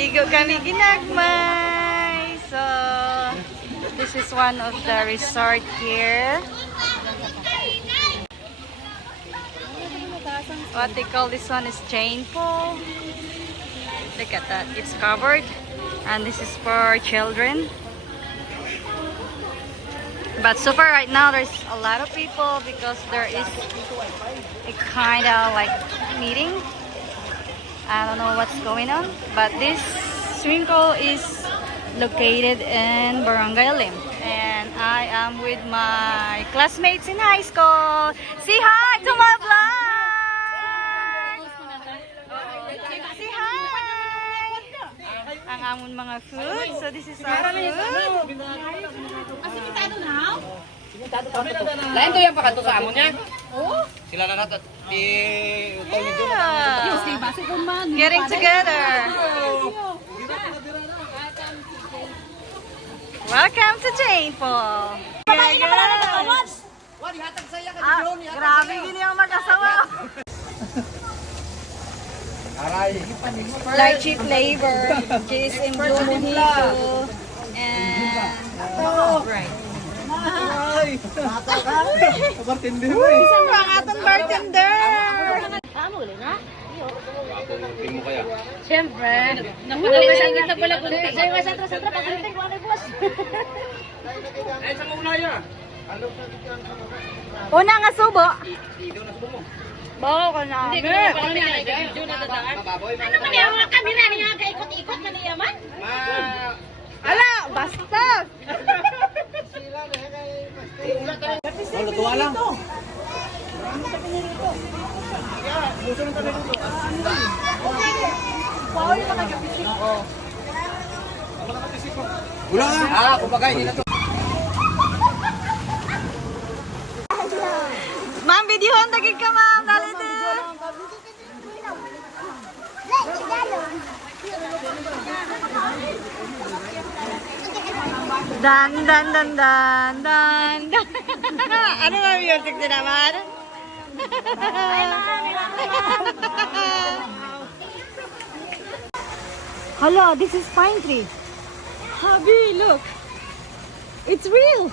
Maligo kami ginagmay. So, this is one of the resort here. What they call this one is chain pool. Look at that. It's covered. And this is for children. But so far right now there's a lot of people because there is a kind of like meeting. I don't know what's going on. But this swimming pool is located in Barangay Alim. And I am with my classmates in high school. Say hi to my vlog! Say hi! Ang amon mga food. So this is our food. Lain to yung pakanto sa amon niya. Oo. Sila na natat. Yeah. Getting together. Welcome to Jane Paul. Grabe gini ang mag-asawa. Lychee flavor, cheese and blue mojito, and right. Bartender. Ang atong bartender. Tingin mo kaya? Siyempre. Napakasangit sa balagun. Sa'yo nga santra-santra, pagkalitin ko ano boss. Eh, sa mauna yan. Una nga subo. Ikaw na subo mo. Bako ka na. Hindi ko na pala nag-video na dadaan. Mababoy. Ano man yung mga kamera niya kaikot-ikot na niya man? Ala, basta. Oh, lutuwa lang. Wala nga. Ah, kumbaga, hindi na to. Ma'am, videohan tagig ka, ma'am. Dali din. Dan, dan, dan, dan, dan, dan. Ano ba music din naman? Hello, this is pine tree. Habi, look. It's real.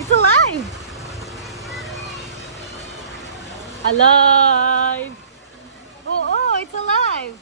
It's alive. Alive. Oh, it's alive.